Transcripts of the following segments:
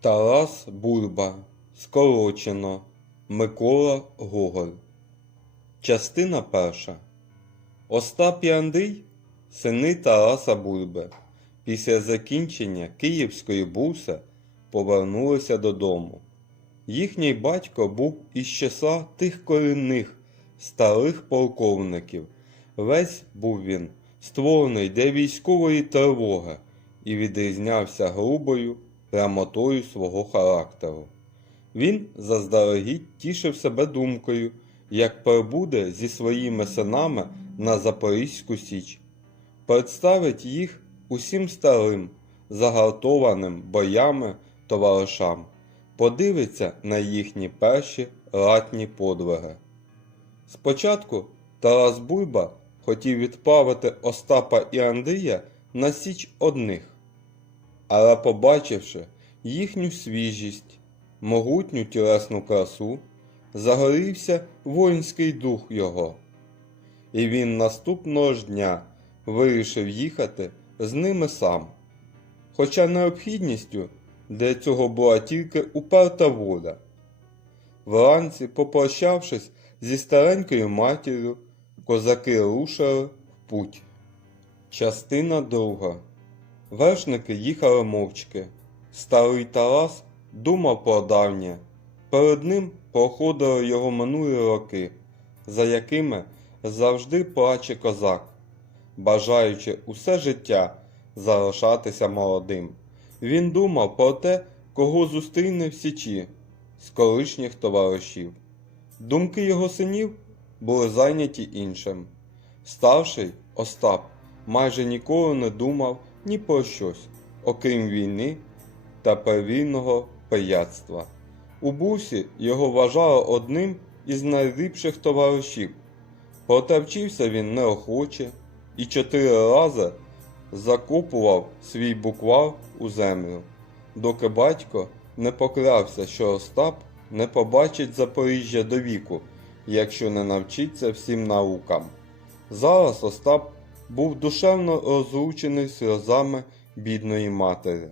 Тарас Бульба. Скорочено. Микола Гоголь. Частина перша. Остап і сини Тараса Бульби. Після закінчення Київської бурси повернулися додому. Їхній батько був із числа тих корінних старих полковників. Весь був він створений для військової тривоги і відрізнявся грубою прямотою свого характеру. Він заздалегідь тішив себе думкою, як прибуде зі своїми синами на Запорізьку Січ, представить їх усім старим, загартованим боями товаришам, подивиться на їхні перші ратні подвиги. Спочатку Тарас Бульба хотів відправити Остапа і Андрія на Січ одних, але побачивши їхню свіжість, могутню тілесну красу, загорівся воїнський дух його. І він наступного ж дня вирішив їхати з ними сам. Хоча необхідністю для цього була тільки уперта воля. Вранці, попрощавшись зі старенькою матір'ю, козаки рушили в путь. Частина друга. Вершники їхали мовчки. Старий Тарас думав про давнє. Перед ним проходили його минулі роки, за якими завжди плаче козак, бажаючи усе життя залишатися молодим. Він думав про те, кого зустріне в січі з колишніх товаришів. Думки його синів були зайняті іншим. Старший Остап майже ніколи не думав ні про щось, окрім війни та первинного пияцтва. У бусі його вважали одним із найліпших товаришів, проте вчився він неохоче і чотири рази закопував свій буквар у землю, доки батько не поклявся, що Остап не побачить Запоріжжя до віку, якщо не навчиться всім наукам. Зараз Остап був душевно розлучений сльозами бідної матері.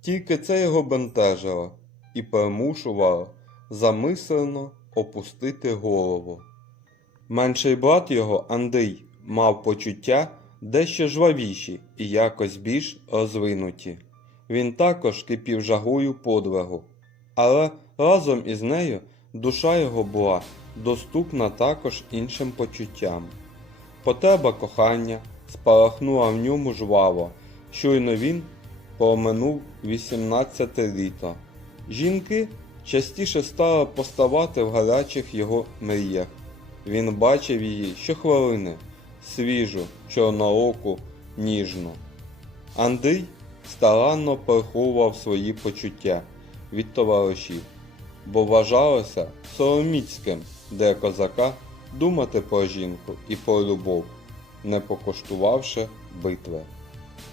Тільки це його бентежило і примушувало замислено опустити голову. Менший брат його, Андрій, мав почуття дещо жвавіші і якось більш розвинуті. Він також кипів жагою подвигу, але разом із нею душа його була доступна також іншим почуттям. Потреба кохання спалахнула в ньому жваво, щойно він проминув 18 літо. Жінки частіше стали поставати в гарячих його мріях. Він бачив її щохвилини, свіжу, чорнооку, ніжну. Андрій старанно приховував свої почуття від товаришів, бо вважалося сороміцьким для козака думати про жінку і про любов, не покоштувавши битви.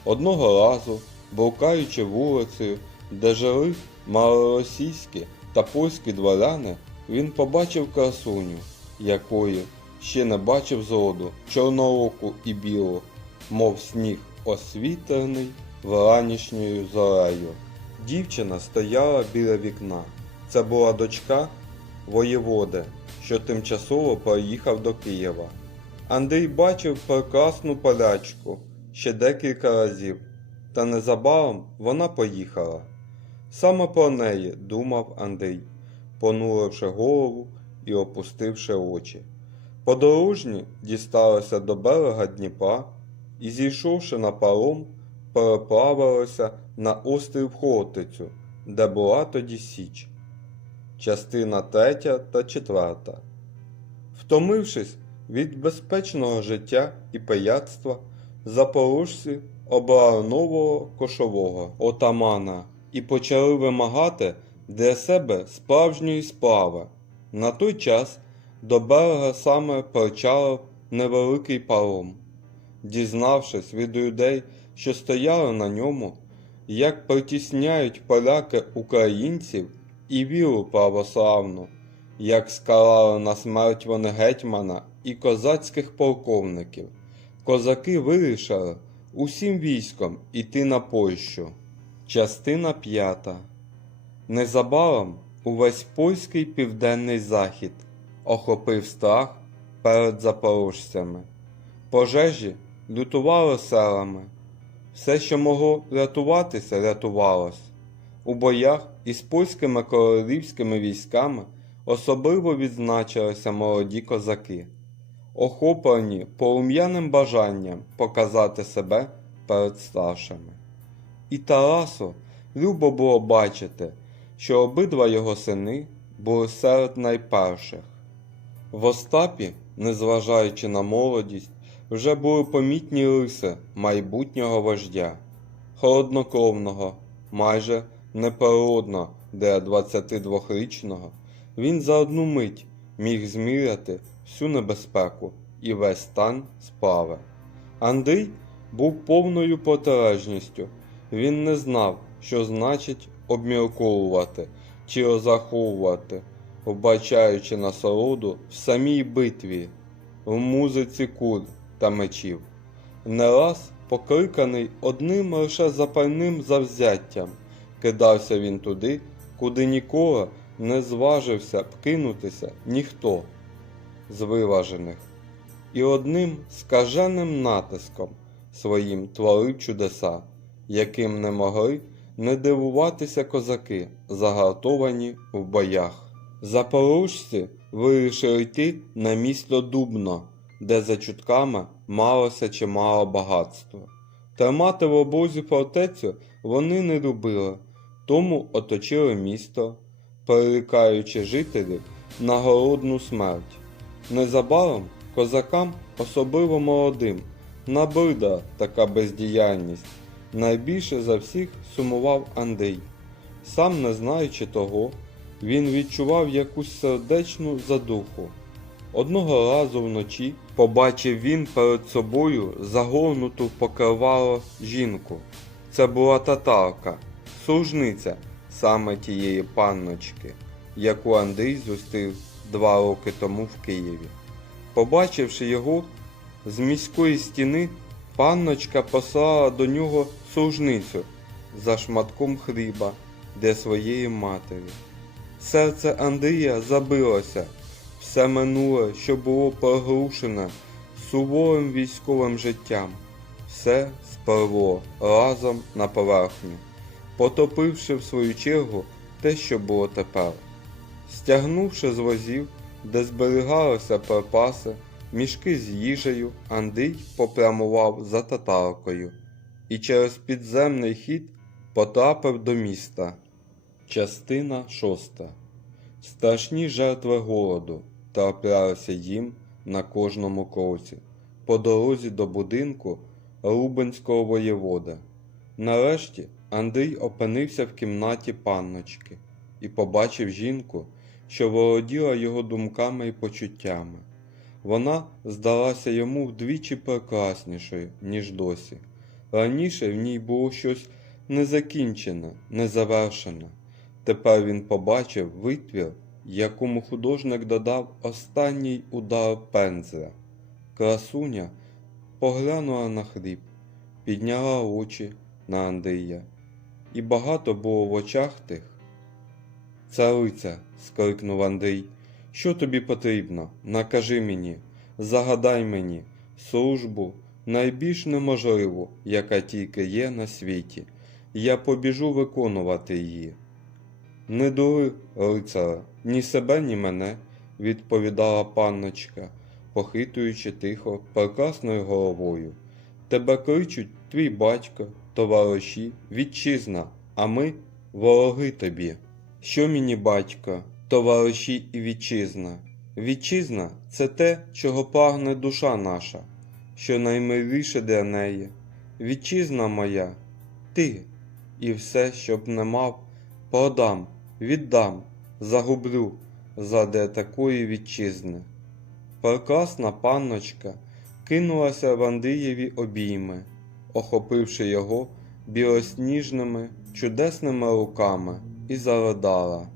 Одного разу, блукаючи вулицею, де жили малоросійські та польські дворяни, він побачив красуню, якої ще не бачив зроду, чорнооку і білу, мов сніг освітлений вранішньою зорею. Дівчина стояла біля вікна. Це була дочка воєводи, що тимчасово приїхав до Києва. Андрій бачив прекрасну полячку ще декілька разів, та незабаром вона поїхала. Саме про неї думав Андрій, понуривши голову і опустивши очі. Подорожні дісталися до берега Дніпра і, зійшовши на паром, переправилися на острів Хортицю, де була тоді Січ. Частина третя та четверта. Втомившись від безпечного життя і пияцтва, запорожці обрали нового кошового отамана і почали вимагати для себе справжньої справи. На той час до берега саме причалив невеликий паром. Дізнавшись від людей, що стояли на ньому, як притісняють поляки українців і віру православну, як скарали на смерть вони гетьмана і козацьких полковників, козаки вирішили усім військом іти на Польщу. Частина п'ята. Незабаром увесь польський південний захід охопив страх перед запорожцями. Пожежі лютували селами. Все, що могло рятуватися, рятувалось. У боях із польськими королівськими військами особливо відзначилися молоді козаки, охоплені полум'яним бажанням показати себе перед старшими. І Тарасу любо було бачити, що обидва його сини були серед найперших. В Остапі, незважаючи на молодість, вже були помітні риси майбутнього вождя, холоднокровного, майже неприродно для 22-річного, він за одну мить міг зміряти всю небезпеку і весь стан справи. Андрій був повною протилежністю. Він не знав, що значить обмірковувати чи розраховувати, вбачаючи насолоду в самій битві, в музиці куль та мечів. Не раз, покликаний одним лише запальним завзяттям, кидався він туди, куди ніколи не зважився б кинутися ніхто з виважених, і одним скаженим натиском своїм творив чудеса, яким не могли не дивуватися козаки, загартовані в боях. Запорожці вирішили йти на місто Дубно, де за чутками малося чимало багатства. Тримати в обозі фортецю вони не любили, тому оточили місто, перерікаючи жителів на голодну смерть. Незабаром козакам, особливо молодим, набридла така бездіяльність. Найбільше за всіх сумував Андрій. Сам не знаючи того, він відчував якусь сердечну задуху. Одного разу вночі побачив він перед собою загорнуту в покривало жінку. Це була татарка, служниця саме тієї панночки, яку Андрій зустрів два роки тому в Києві. Побачивши його з міської стіни, панночка послала до нього служницю за шматком хліба для своєї матері. Серце Андрія забилося, все минуле, що було проглушене суворим військовим життям, все спливло разом на поверхню, потопивши в свою чергу те, що було тепер. Стягнувши з возів, де зберігалися припаси, мішки з їжею, Андрій попрямував за татаркою і через підземний хід потрапив до міста. Частина шоста. Страшні жертви голоду траплялися їм на кожному кроці, по дорозі до будинку Рубенського воєвода. Нарешті Андрій опинився в кімнаті панночки і побачив жінку, що володіла його думками і почуттями. Вона здалася йому вдвічі прекраснішою, ніж досі. Раніше в ній було щось незакінчене, незавершене. Тепер він побачив витвір, якому художник додав останній удар пензля. Красуня поглянула на хліб, підняла очі на Андрія, і багато було в очах тих. Цариця, скрикнув Андрій, що тобі потрібно? Накажи мені, загадай мені службу найбільш неможливу, яка тільки є на світі. Я побіжу виконувати її. Не дури, лицаре, ні себе, ні мене, відповідала панночка, похитуючи тихо, прекрасною головою. Тебе кличуть твій батько, товариші, вітчизна, а ми вороги тобі. Що мені батько, товариші і вітчизна? Вітчизна це те, чого прагне душа наша, що наймиліше для неї. Вітчизна моя, ти, і все, що б не мав, продам, віддам, загублю задля такої вітчизни. Прекрасна панночка кинулася в Андрієві обійми, охопивши його білосніжними, чудесними руками, і заридала.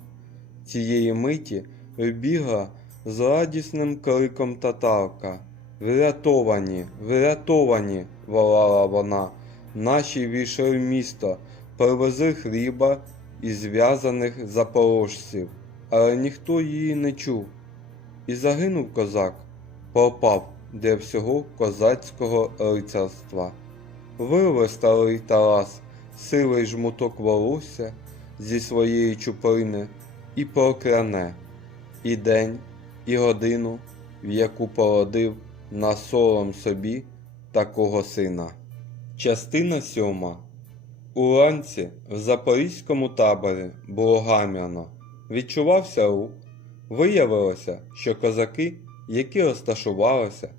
Цієї миті вибігла з радісним криком татарка. Врятовані, врятовані, волала вона. Наші війшли в місто, привези хліба і зв'язаних запорожців, але ніхто її не чув. І загинув козак, пропав для всього козацького лицарства. Вирве старий Тарас сивий жмуток волосся зі своєї чуприни і прокляне і день, і годину, в яку породив на сором собі такого сина. Частина сьома. Уранці в запорізькому таборі було гам'яно. Відчувався рух. Виявилося, що козаки, які розташувалися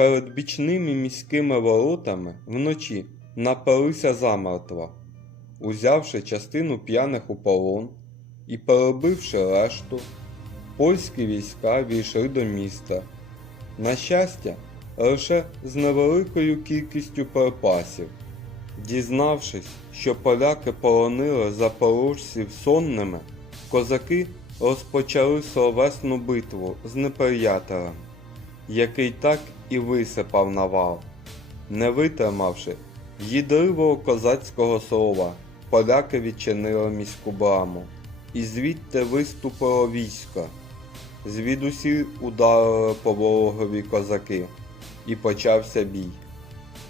перед бічними міськими воротами вночі, напалися замертво, узявши частину п'яних у полон і перебивши решту, польські війська війшли до міста. На щастя, лише з невеликою кількістю припасів. Дізнавшись, що поляки полонили запорожців сонними, козаки розпочали словесну битву з неприятелем, який так і висипав навал. Не витримавши їдливого козацького слова, поляки відчинили міську браму, і звідти виступило військо. Звідусіль ударили по ворогові козаки, і почався бій.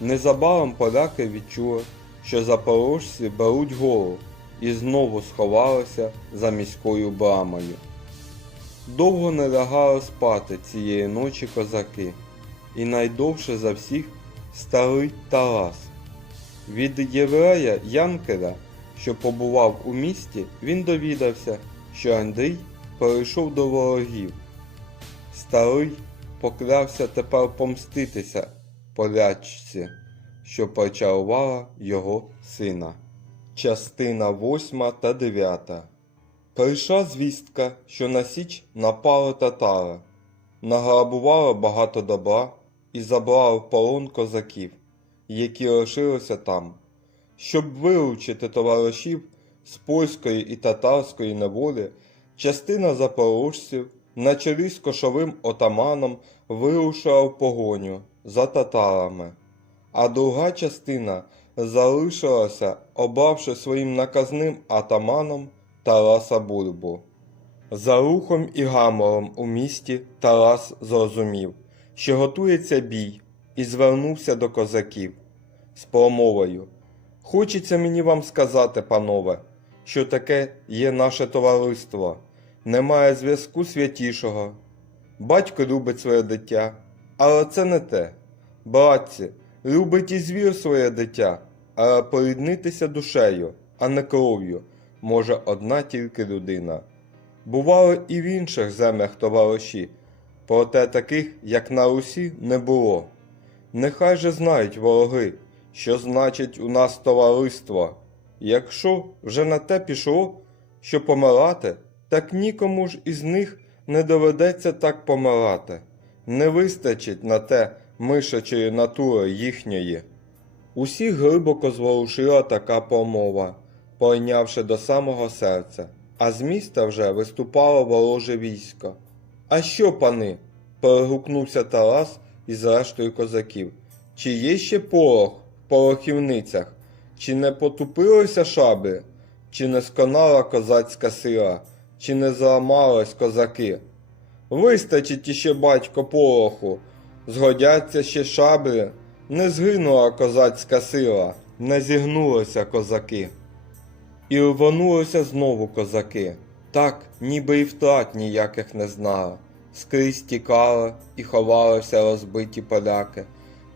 Незабаром поляки відчули, що запорожці беруть гору і знову сховалися за міською брамою. Довго не лягали спати цієї ночі козаки, і найдовше за всіх старий Тарас. Від єврея Янкеля, що побував у місті, він довідався, що Андрій перейшов до ворогів. Старий поклявся тепер помститися полячці, що почарувала його сина. Частина 8 та 9 Прийшла звістка, що на Січ напали татари, награбували багато добра і забрали в полон козаків, які лишилися там. Щоб вилучити товаришів з польської і татарської неволі, частина запорожців на чолі з кошовим отаманом вирушила в погоню за татарами, а друга частина залишилася, обравши своїм наказним атаманом Тараса Бульбу. За рухом і гамором у місті Тарас зрозумів, що готується бій, і звернувся до козаків з промовою. Хочеться мені вам сказати, панове, що таке є наше товариство. Немає зв'язку святішого. Батько любить своє дитя, але це не те. Братці, любить і звір своє дитя, але поріднитися душею, а не кров'ю, може одна тільки людина. Бували і в інших землях товариші, проте таких, як на Русі, не було. Нехай же знають вороги, що значить у нас товариство. Якщо вже на те пішло, що помирати, так нікому ж із них не доведеться так помирати. Не вистачить на те мишачої натури їхньої. Усіх глибоко зворушила така промова, пойнявши до самого серця, а з міста вже виступало вороже військо. А що, пани? перегукнувся Тарас із рештою козаків. Чи є ще порох в порохівницях? Чи не потупилися шаблі? Чи не сконала козацька сила? Чи не зламались козаки? Вистачить іще батько пороху, згодяться ще шаблі, не згинула козацька сила, не зігнулися козаки. І рвонулися знову козаки, так, ніби і втрат ніяких не знали. Скрізь тікали і ховалися розбиті поляки.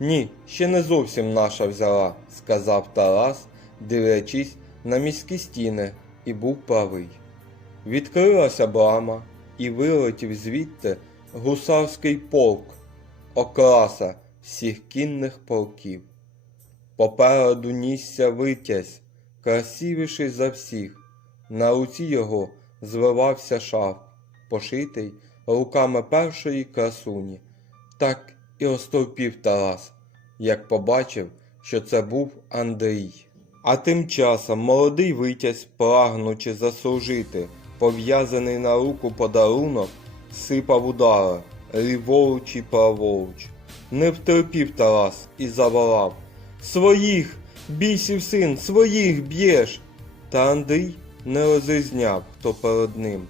Ні, ще не зовсім наша взяла, сказав Тарас, дивлячись на міські стіни, і був правий. Відкрилася брама, і вилетів звідти гусарський полк, окраса всіх кінних полків. Попереду нісся витязь, красивіший за всіх. На руці його звивався шаф, пошитий руками першої красуні. Так і остовпів Тарас, як побачив, що це був Андрій. А тим часом молодий витязь, прагнучи заслужити пов'язаний на руку подарунок, сипав удари ліворуч і праворуч. Не втерпів Тарас і заволав Своїх, бісів син, своїх б'єш. Та Андрій не розрізняв, хто перед ним,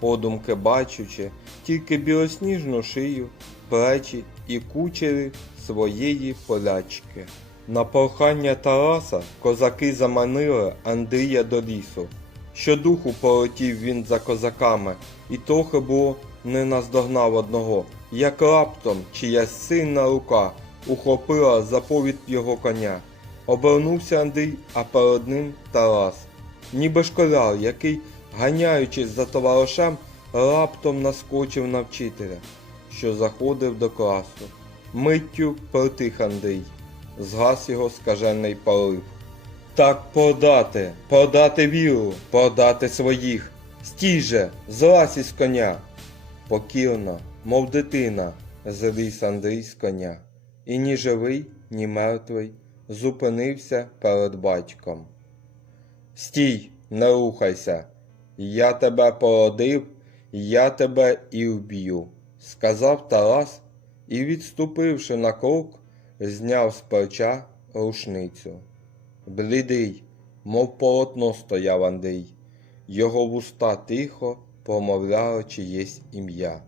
подумки бачучи тільки білосніжну шию, плечі і кучері своєї полячки. На прохання Тараса козаки заманили Андрія до лісу. Щодуху полетів він за козаками, і трохи було не наздогнав одного, як раптом чиясь сильна рука ухопила за повід його коня. Обернувся Андрій, а перед ним Тарас. Ніби школяр, який, ганяючись за товаришем, раптом наскочив на вчителя, що заходив до класу. Миттю притих Андрій, згас його скажений порив. Так подати, подати віру, подати своїх. Стій же, злазь із коня. Покірно, мов дитина, зліз Андрій з коня. І ні живий, ні мертвий зупинився перед батьком. Стій, не рухайся. Я тебе породив, я тебе і вб'ю, сказав Тарас і, відступивши на крок, зняв з плеча рушницю. Блідий, мов полотно стояв Андрій. Його вуста тихо промовляли чиєсь ім'я.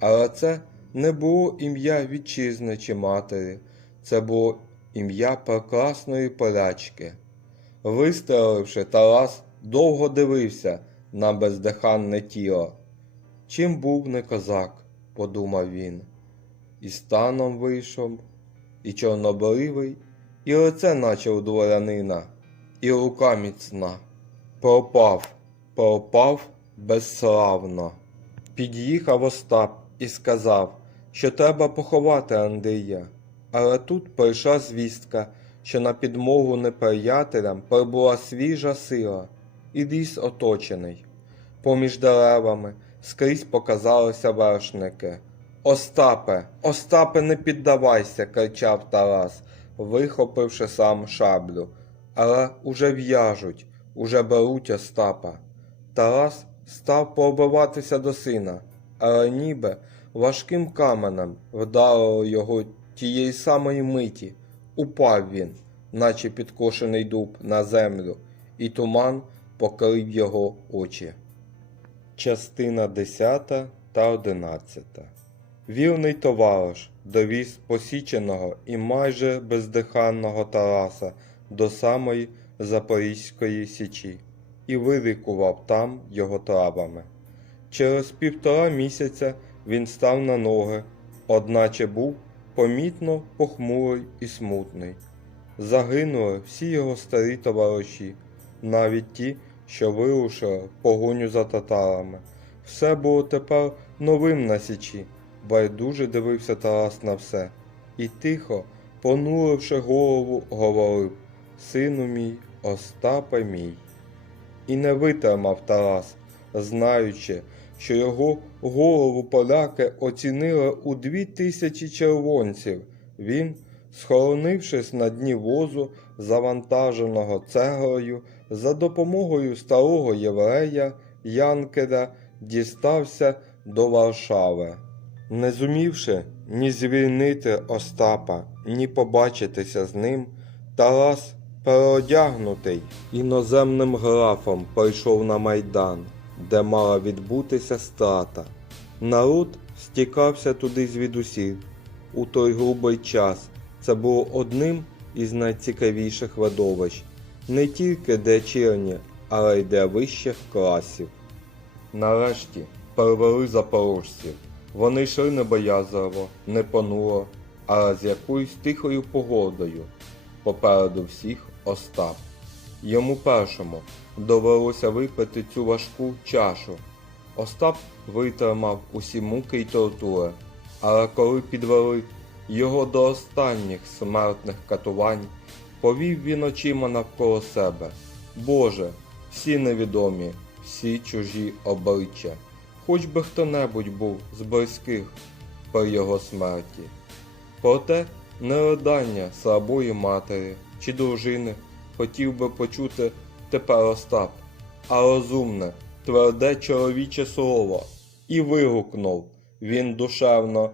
Але це не було ім'я вітчизни чи матері, це було ім'я прекрасної полячки. Вистреливши, Тарас довго дивився на бездиханне тіло. Чим був не козак, подумав він. І станом вийшов, і чорнобривий, і лице наче у дворянина, і рука міцна. Пропав, пропав безславно. Під'їхав Остап і сказав, що треба поховати Андрія. Але тут прийшла звістка, що на підмогу неприятелям прибула свіжа сила, і ліс оточений. Поміж деревами скрізь показалися вершники. Остапе, Остапе, не піддавайся, кричав Тарас, вихопивши сам шаблю. Але уже в'яжуть, уже беруть Остапа. Тарас став пробиватися до сина, але ніби важким каменем вдарило його тієї самої миті. Упав він, наче підкошений дуб, на землю, і туман покрив його очі. Частина 10 та 11 Вірний товариш довіз посіченого і майже бездиханного Тараса до самої Запорізької січі і вилікував там його травами. Через півтора місяця він став на ноги, одначе був помітно похмурий і смутний. Загинули всі його старі товариші, навіть ті, що вирушили погоню за татарами. Все було тепер новим на січі. Байдуже дивився Тарас на все. І тихо, понуривши голову, говорив Сину мій, Остапе мій. І не витримав Тарас, знаючи, що його голову поляки оцінили у дві тисячі червонців. Він, схоронившись на дні возу, завантаженого цеглою, за допомогою старого єврея Янкеля дістався до Варшави. Не зумівши ні звільнити Остапа, ні побачитися з ним, Тарас, переодягнутий іноземним графом, прийшов на майдан, де мала відбутися страта. Народ стікався туди звідусіль. У той грубий час це було одним із найцікавіших видовищ, не тільки для черні, але й для вищих класів. Нарешті перевели запорожців. Вони йшли не боязливо, не понуро, але з якоюсь тихою погодою. Попереду всіх Остап. Йому першому довелося випити цю важку чашу. Остап витримав усі муки й тортури, але коли підвели його до останніх смертних катувань, повів він очима навколо себе. Боже, всі невідомі, всі чужі обличчя, хоч би хто-небудь був з близьких при його смерті. Проте не ридання слабої матері чи дружини хотів би почути тепер Остап, а розумне, тверде чоловіче слово, і вигукнув він душевно.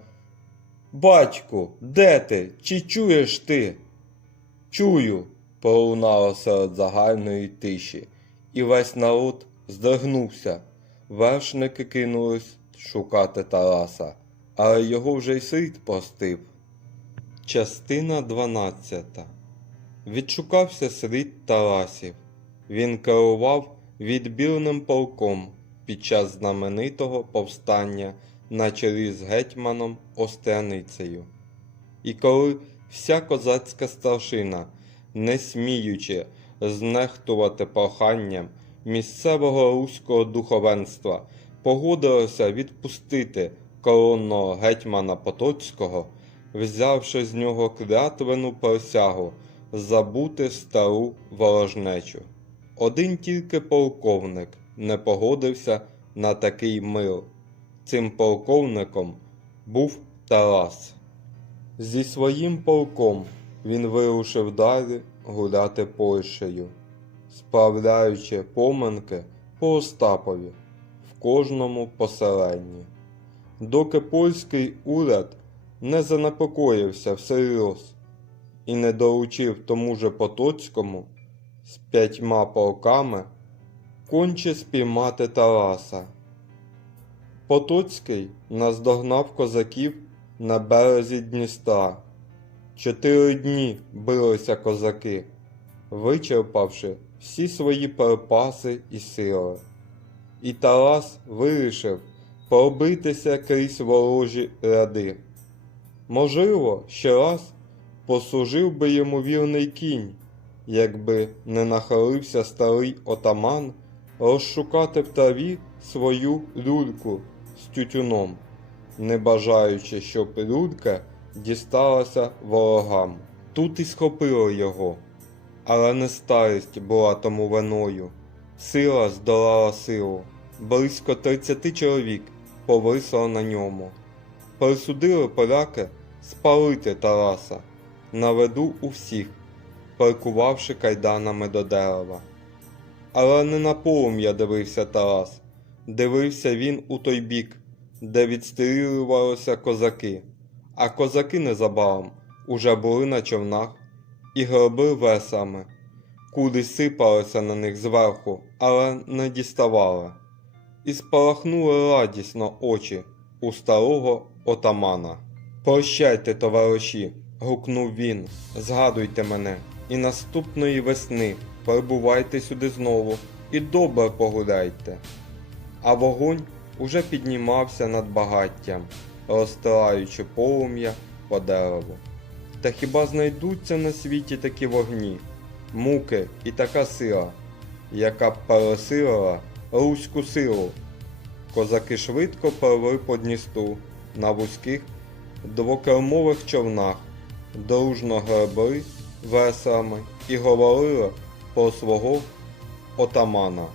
Батьку, де ти? Чи чуєш ти? Чую, пролунало серед загальної тиші, і весь народ здригнувся. Вершники кинулись шукати Тараса, але його вже й слід простив. Частина 12 Відшукався слід Тарасів. Він керував відбірним полком під час знаменитого повстання на чолі з гетьманом Остряницею. І коли вся козацька старшина, не сміючи знехтувати проханням місцевого руського духовенства, погодилася відпустити коронного гетьмана Потоцького, взявши з нього клятвену присягу забути стару ворожнечу. Один тільки полковник не погодився на такий мир. Цим полковником був Тарас. Зі своїм полком він вирушив далі гуляти Польщею, справляючи поминки по Остапові в кожному поселенні. Доки польський уряд не занепокоївся всерйоз і не доручив тому же Потоцькому з п'ятьма полками конче спіймати Тараса. Потоцький наздогнав козаків на березі Дністра. Чотири дні билися козаки, вичерпавши всі свої припаси і сили. І Тарас вирішив пробитися крізь ворожі ряди. Можливо, ще раз послужив би йому вірний кінь, якби не нахилився старий отаман розшукати в траві свою люльку з тютюном, не бажаючи, щоб люлька дісталася ворогам. Тут і схопило його, але не старість була тому виною. Сила здолала силу. Близько 30 чоловік повисло на ньому. Присудили поляки спалити Тараса на виду у всіх, прикувавши кайданами до дерева. Але не на полум'я дивився Тарас, дивився він у той бік, де відстрілювалися козаки, а козаки незабаром уже були на човнах і гроби весами. Кулі сипалися на них зверху, але не діставали. І спалахнули радісно очі у старого отамана. Прощайте, товариші, гукнув він, згадуйте мене, і наступної весни прибувайте сюди знову і добре погуляйте. А вогонь уже піднімався над багаттям, розтираючи полум'я по дереву. Та хіба знайдуться на світі такі вогні, муки і така сила, яка б пересилила руську силу? Козаки швидко пливли по Дністру на вузьких двокермових човнах, дружно гребли веслами і говорили про свого отамана.